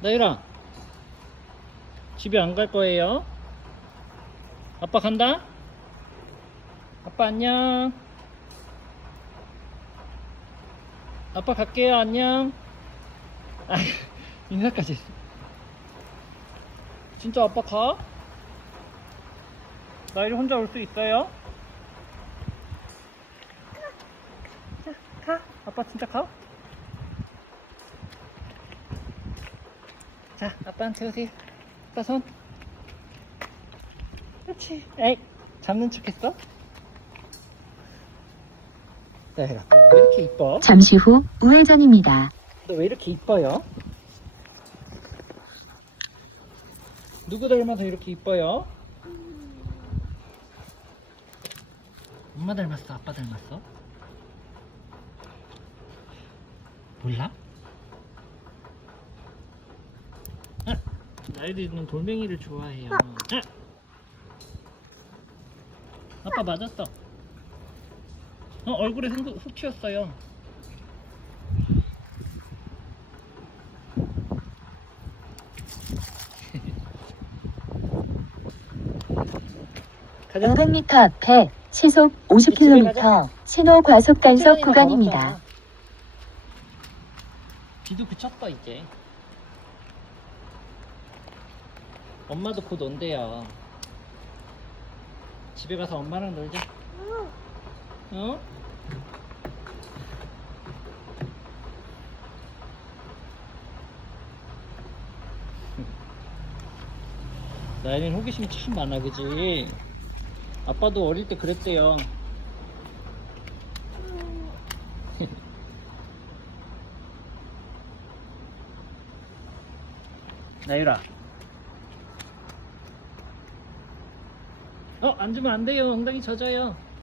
나유라 집에 안 갈 거예요? 아빠 간다? 아빠 안녕 아빠 갈게요 안녕 아 인사까지. 진짜 아빠 가? 나유리 혼자 올 수 있어요? 자, 가 아빠 진짜 가? 자, 아빠한테 오세요. 아빠 손. 그렇지. 에이, 잡는 척 했어? 나혜라, 왜 이렇게 이뻐? 잠시 후 우회전입니다. 너 왜 이렇게 이뻐요? 누구 닮아서 이렇게 이뻐요? 엄마 닮았어? 아빠 닮았어? 몰라? 나이들은 돌멩이를 좋아해요. 아! 아빠 맞았어. 어, 얼굴에 흙, 흙 튀었어요. 가자. 500m 앞에 시속 50km 신호 과속 단속 구간입니다. 먹었잖아. 비도 그쳤다 이제. 엄마도 곧 온대요. 집에 가서 엄마랑 놀자. 어? 나이는 호기심이 참 많아, 그지? 아빠도 어릴 때 그랬대요. 나유라. 어, 앉으면 안 돼요. 엉덩이 젖어요.